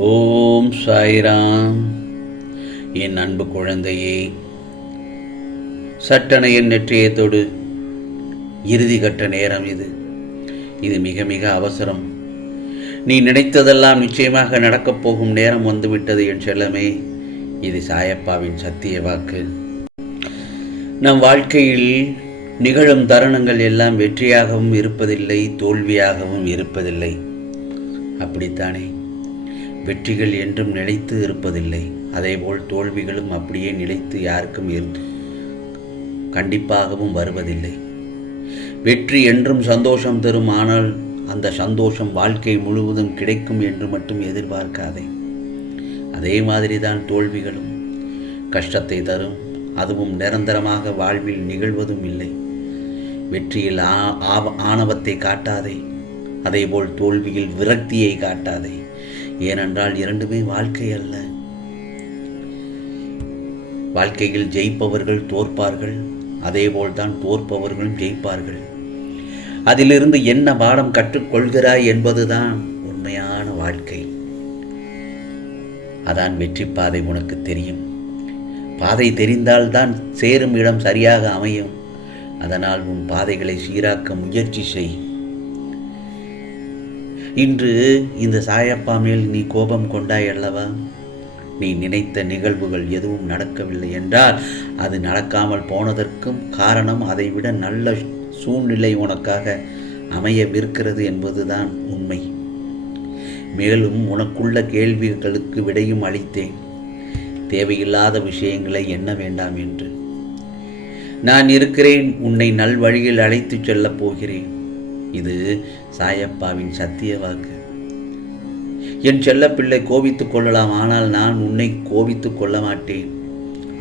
ஓம் சாய்ராம். என் அன்பு குழந்தையே, சட்டென என் நெற்றியை தொடு. இறுதி கட்ட நேரம் இது மிக மிக அவசரம். நீ நினைத்ததெல்லாம் நிச்சயமாக நடக்கப் போகும் நேரம் வந்துவிட்டது என் செல்லமே. இது சாயப்பாவின் சத்திய வாக்கு. நம் வாழ்க்கையில் நிகழும் தருணங்கள் எல்லாம் வெற்றியாகவும் இருப்பதில்லை, தோல்வியாகவும் இருப்பதில்லை. அப்படித்தானே? வெற்றிகள் என்றும் நிலைத்து இருப்பதில்லை, அதேபோல் தோல்விகளும் அப்படியே நிலைத்து யாருக்கும் கண்டிப்பாகவும் வருவதில்லை. வெற்றி என்றும் சந்தோஷம் தரும், ஆனால் அந்த சந்தோஷம் வாழ்க்கை முழுவதும் கிடைக்கும் என்று மட்டும் எதிர்பார்க்காதே. அதே மாதிரி தான் தோல்விகளும் கஷ்டத்தை தரும், அதுவும் நிரந்தரமாக வாழ்வில் நிகழ்வதும் இல்லை. வெற்றியில் ஆணவத்தை காட்டாதே, அதேபோல் தோல்வியில் விரக்தியை காட்டாதே. ஏனென்றால் இரண்டுமே வாழ்க்கை அல்ல. வாழ்க்கையில் ஜெயிப்பவர்கள் தோற்பார்கள், அதேபோல்தான் தோற்பவர்களும் ஜெயிப்பார்கள். அதிலிருந்து என்ன பாடம் கற்றுக்கொள்கிறாய் என்பதுதான் உண்மையான வாழ்க்கை. அதான் வெற்றி பாதை உனக்கு தெரியும். பாதை தெரிந்தால்தான் சேரும் இடம் சரியாக அமையும். அதனால் உன் பாதைகளை சீராக்க முயற்சி செய். இன்று இந்த சாயப்பா மேல் நீ கோபம் கொண்டாய் அல்லவா? நீ நினைத்த நிகழ்வுகள் எதுவும் நடக்கவில்லை என்றால் அது நடக்காமல் போனதற்கும் காரணம் அதைவிட நல்ல சூழ்நிலை உனக்காக அமையவிருக்கிறது என்பதுதான் உண்மை. மேலும் உனக்குள்ள கேள்விகளுக்கு விடையும் அளித்தேன். தேவையில்லாத விஷயங்களை எண்ண வேண்டாம் என்று. நான் இருக்கிறேன், உன்னை நல்வழியில் அழைத்துச் செல்லப் போகிறேன். இது சாயப்பாவின் சத்திய வாக்கு. என் செல்லப்பிள்ளை கோபித்துக் கொள்ளலாம், ஆனால் நான் உன்னை கோபித்துக் கொள்ள மாட்டேன்.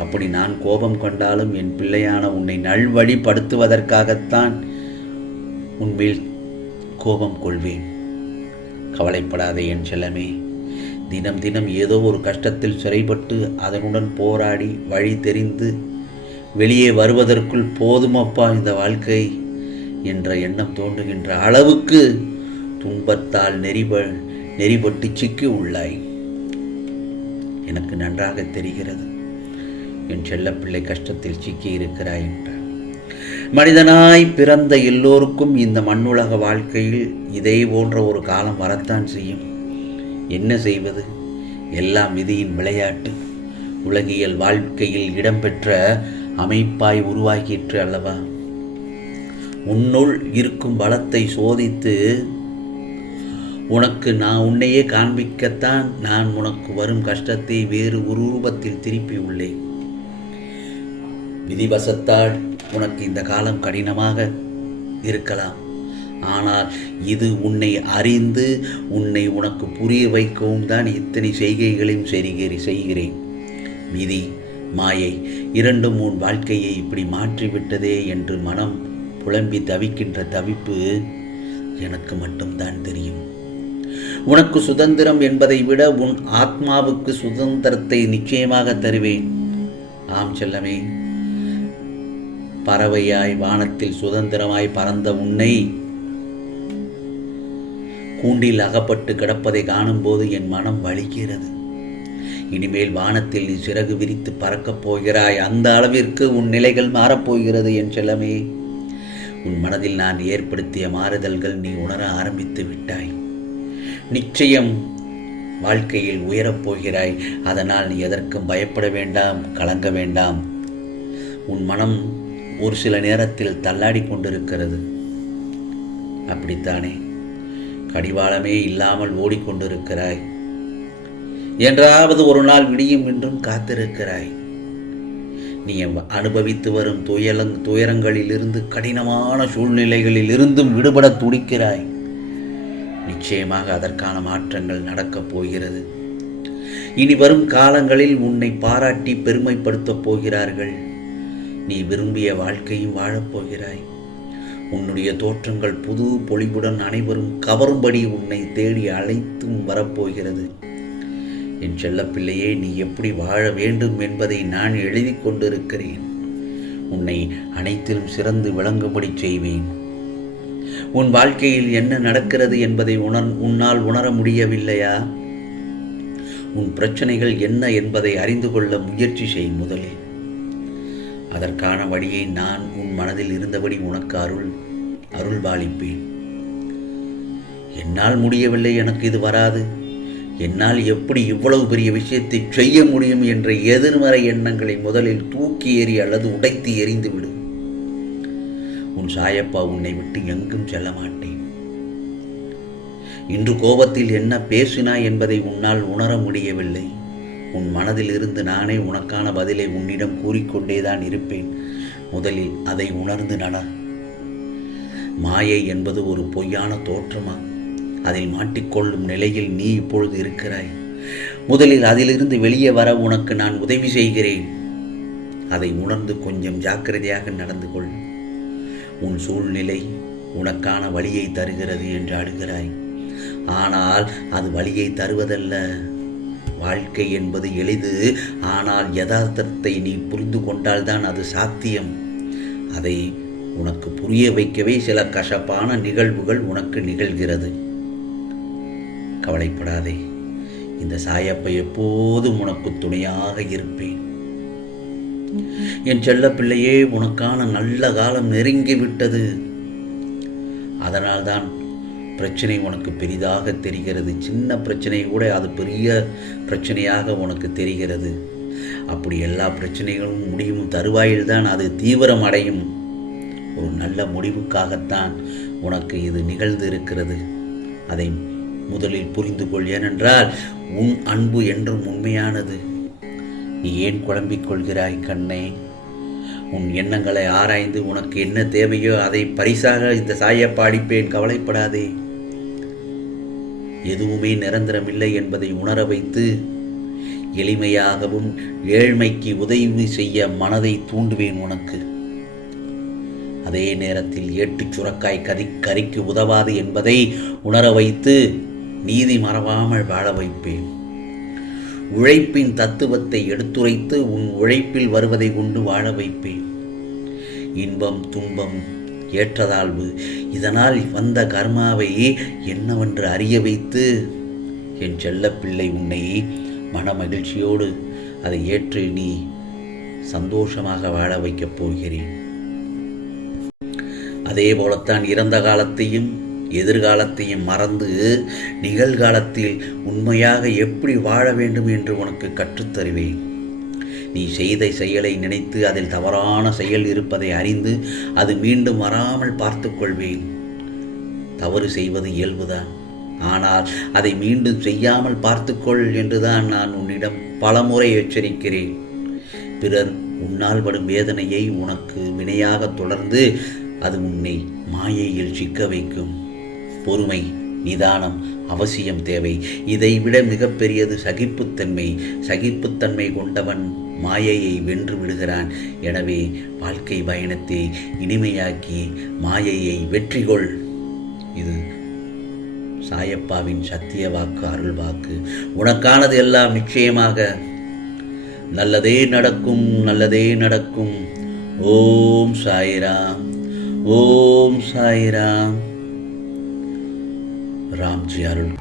அப்படி நான் கோபம் கொண்டாலும் என் பிள்ளையான உன்னை நல்வழிப்படுத்துவதற்காகத்தான் உன்மேல் கோபம் கொள்வேன். கவலைப்படாதே என் செல்லமே. தினம் தினம் ஏதோ ஒரு கஷ்டத்தில் சிறைப்பட்டு அதனுடன் போராடி வழி தெரிந்து வெளியே வருவதற்குள் போதுமப்பா இந்த வாழ்க்கை என்ற எண்ணம் தோன்றுகின்ற அளவுக்கு துன்பத்தால் நெறிபட்டு சிக்கி உள்ளாய். எனக்கு நன்றாக தெரிகிறது என் செல்லப்பிள்ளை கஷ்டத்தில் சிக்கி இருக்கிறாய் என்றார். மனிதனாய் பிறந்த எல்லோருக்கும் இந்த மண்ணுலக வாழ்க்கையில் இதே போன்ற ஒரு காலம் வரத்தான் செய்யும். என்ன செய்வது? எல்லாம் விதியின் விளையாட்டு. உலகியல் வாழ்க்கையில் இடம்பெற்ற அமைப்பாய் உருவாக்கிற்று அல்லவா? உன்னுள் இருக்கும் பலத்தை சோதித்து உனக்கு உன்னையே காண்பிக்கத்தான் நான் உனக்கு வரும் கஷ்டத்தை வேறு ஒரு ரூபத்தில் திருப்பி உள்ளேன். விதிவசத்தால் உனக்கு இந்த காலம் கடினமாக இருக்கலாம், ஆனால் இது உன்னை அறிந்து உன்னை உனக்கு புரிய வைக்கவும் தான் இத்தனை செய்கைகளையும் செய்கிறேன். விதி மாயை இரண்டும் உன் வாழ்க்கையை இப்படி மாற்றிவிட்டதே என்று மனம் புலம்பி தவிக்கின்ற தவிப்பு எனக்கு மட்டும்தான் தெரியும். உனக்கு சுதந்திரம் என்பதை விட உன் ஆத்மாவுக்கு சுதந்திரத்தை நிச்சயமாக தருவேன். ஆம் செல்லமே, பறவையாய் வானத்தில் சுதந்திரமாய் பறந்த உன்னை கூண்டில் அகப்பட்டு கிடப்பதை காணும்போது என் மனம் வலிக்கிறது. இனிமேல் வானத்தில் நீ சிறகு விரித்து பறக்கப் போகிறாய். அந்த அளவிற்கு உன் நிலைகள் மாறப்போகிறது என் செல்லமே. உன் மனதில் நான் ஏற்படுத்திய மாறுதல்கள் நீ உணர ஆரம்பித்து விட்டாய். நிச்சயம் வாழ்க்கையில் உயரப்போகிறாய். அதனால் நீ எதற்கும் பயப்பட வேண்டாம், கலங்க வேண்டாம். உன் மனம் ஒரு சில நேரத்தில் தள்ளாடி கொண்டிருக்கிறது. அப்படித்தானே? கடிவாளமே இல்லாமல் ஓடிக்கொண்டிருக்கிறாய். என்றாவது ஒரு நாள் விடியும் என்றும் காத்திருக்கிறாய். நீ அனுபவித்து வரும் துயரங்களிலிருந்து, கடினமான சூழ்நிலைகளில் இருந்தும் விடுபட துடிக்கிறாய். நிச்சயமாக அதற்கான மாற்றங்கள் நடக்கப் போகிறது. இனி வரும் காலங்களில் உன்னை பாராட்டி பெருமைப்படுத்தப் போகிறார்கள். நீ விரும்பிய வாழ்க்கையும் வாழப்போகிறாய். உன்னுடைய தோற்றங்கள் புது பொலிவுடன் அனைவரும் கவரும்படி உன்னை தேடி அழைத்தும் வரப்போகிறது. என் செல்லப்பிள்ளையே, நீ எப்படி வாழ வேண்டும் என்பதை நான் எழுதி கொண்டிருக்கிறேன். உன்னை அனைத்திலும் சிறந்து விளங்கும்படி செய்வேன். உன் வாழ்க்கையில் என்ன நடக்கிறது என்பதை உன்னால் உணர முடியவில்லையா? உன் பிரச்சனைகள் என்ன என்பதை அறிந்து கொள்ள முயற்சி செய் முதலில். அதற்கான வழியை நான் உன் மனதில் இருந்தபடி உனக்கு அருள்பாலிப்பேன். என்னால் முடியவில்லை, எனக்கு இது வராது, என்னால் எப்படி இவ்வளவு பெரிய விஷயத்தை செய்ய முடியும் என்ற எதிர்மறை எண்ணங்களை முதலில் தூக்கி எறி அல்லது உடைத்து எறிந்துவிடு. உன் சாயப்பா உன்னை விட்டு எங்கும் செல்ல மாட்டேன். இன்று கோபத்தில் என்ன பேசினாய் என்பதை உன்னால் உணர முடியவில்லை. உன் மனதில் இருந்து நானே உனக்கான பதிலை உன்னிடம் கூறிக்கொண்டேதான் இருப்பேன். முதலில் அதை உணர்ந்து நட. மாயை என்பது ஒரு பொய்யான தோற்றமா? அதில் மாட்டிக்கொள்ளும் நிலையில் நீ இப்பொழுது இருக்கிறாய். முதலில் அதிலிருந்து வெளியே வர உனக்கு நான் உதவி செய்கிறேன். அதை உணர்ந்து கொஞ்சம் ஜாக்கிரதையாக நடந்து கொள். உன் சூழ்நிலை உனக்கான வழியை தருகிறது என்று அழுகிறாய். ஆனால் அது வழியை தருவதல்ல. வாழ்க்கை என்பது எளிது, ஆனால் யதார்த்தத்தை நீ புரிந்து கொண்டால்தான் அது சாத்தியம். அதை உனக்கு புரிய வைக்கவே சில கசப்பான நிகழ்வுகள் உனக்கு நிகழ்கிறது. கவலைப்படாதே, இந்த சாயப்பை எப்போதும் உனக்கு துணையாக இருப்பேன். என் செல்ல பிள்ளையே, உனக்கான நல்ல காலம் நெருங்கிவிட்டது. அதனால்தான் பிரச்சனை உனக்கு பெரிதாக தெரிகிறது. சின்ன பிரச்சனை கூட அது பெரிய பிரச்சனையாக உனக்கு தெரிகிறது. அப்படி எல்லா பிரச்சனைகளும் முடியும் தருவாயில்தான் அது தீவிரம் அடையும். ஒரு நல்ல முடிவுக்காகத்தான் உனக்கு இது நிகழ்ந்து இருக்கிறது. அதை முதலில் புரிந்து கொள். ஏனென்றால் உன் அன்பு என்றும் உண்மையானது. நீ ஏன் குழம்பிக் கொள்கிறாய் கண்ணே? உன் எண்ணங்களை ஆராய்ந்து உனக்கு என்ன தேவையோ அதை பரிசாக இந்த சாயப்பா அளிப்பேன். கவலைப்படாதே. எதுவுமே நிரந்தரமில்லை என்பதை உணர வைத்து எளிமையாகவும் ஏழ்மைக்கு உதவி செய்ய மனதை தூண்டுவேன் உனக்கு. அதே நேரத்தில் ஏட்டுச் சுரக்காய் கறிக்கு உதவாது என்பதை உணர வைத்து நீதி மறவாமல் வாழ வைப்பேன். உழைப்பின் தத்துவத்தை எடுத்துரைத்து உன் உழைப்பில் வருவதை கொண்டு வாழ வைப்பேன். இன்பம், துன்பம், ஏற்றதாழ்வு, இதனால் வந்த கர்மாவை என்னவென்று அறிய வைத்து என் செல்ல பிள்ளை உன்னை மன மகிழ்ச்சியோடு அதை ஏற்று நீ சந்தோஷமாக வாழ வைக்கப் போகிறேன். அதே போலத்தான் இறந்த காலத்தையும் எதிர்காலத்தையும் மறந்து நிகழ்காலத்தில் உண்மையாக எப்படி வாழ வேண்டும் என்று உனக்கு கற்றுத்தருவேன். நீ செய்த செயலை நினைத்து அதில் தவறான செயல் இருப்பதை அறிந்து அது மீண்டும் வராமல் பார்த்து கொள்வேன். தவறு செய்வது இயல்புதான், ஆனால் அதை மீண்டும் செய்யாமல் பார்த்துக்கொள் என்றுதான் நான் உன்னிடம் பலமுறை எச்சரிக்கிறேன். பிறர் உன்னால் படும் வேதனையை உனக்கு வினையாக தொடர்ந்து அது உன்னை மாயையில் சிக்க வைக்கும். பொறுமை, நிதானம் அவசியம் தேவை. இதைவிட மிகப்பெரியது சகிப்புத்தன்மை. சகிப்புத்தன்மை கொண்டவன் மாயையை வென்று விடுகிறான். எனவே வாழ்க்கை பயணத்தை இனிமையாக்கி மாயையை வெற்றி கொள். இது சாயப்பாவின் சத்திய வாக்கு, அருள் வாக்கு. உனக்கானது எல்லாம் நிச்சயமாக நல்லதே நடக்கும், நல்லதே நடக்கும். ஓம் சாய்ராம், ஓம் சாய்ராம். ராம்ஜி அருள்.